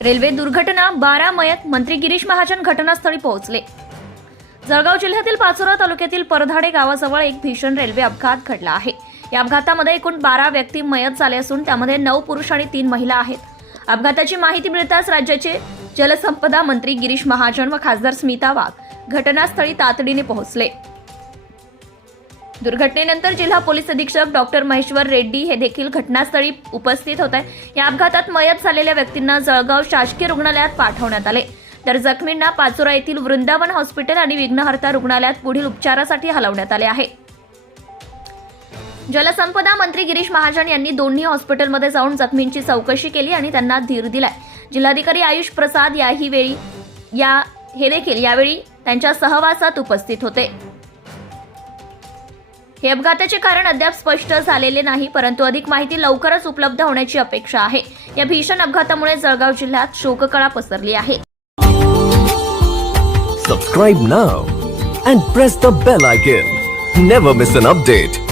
Railway दुर्घटना बारा मयत मंत्री गिरीश महाजन घटनास्थळी पोहोचले. जळगाव जिल्ह्यातील पाचोरा तालुक्यातील परधाडे गावाजवळ एक भीषण रेल्वे अपघात घडला आहे. या अपघातामध्ये एकूण बारा व्यक्ती मयत झाले असून त्यामध्ये नऊ पुरुष आणि तीन महिला आहेत. अपघाताची माहिती मिळताच राज्याचे जलसंपदा मंत्री गिरीश महाजन व खासदार स्मिता वाघ घटनास्थळी तातडीने पोहोचले. दुर्घटनेनंतर जिल्हा पोलीस अधीक्षक डॉक्टर महेश्वर रेड्डी हे देखील घटनास्थळी उपस्थित होते या अपघातात मयत झालेल्या व्यक्तींना जळगाव शासकीय रुग्णालयात पाठवण्यात आले. तर जखमींना पाचोरा येथील वृंदावन हॉस्पिटल आणि विघ्नहर्ता रुग्णालयात पुढील उपचारासाठी हलवण्यात आले आहे. जलसंपदा मंत्री गिरीश महाजन यांनी दोन्ही हॉस्पिटलमध्ये जाऊन जखमींची चौकशी केली आणि त्यांना धीर दिलाय. जिल्हाधिकारी आयुष प्रसाद याही वेळी या हे देखील यावेळी त्यांच्या सहवासात उपस्थित होते. हे अपघाताचे कारण अद्याप स्पष्ट झालेले नाही परंतु अधिक माहिती लवकरच उपलब्ध होण्याची अपेक्षा आहे. या भीषण अपघातामुळे जळगाव जिल्ह्यात शोककळा पसरली आहे. Subscribe now and press the bell icon never miss an update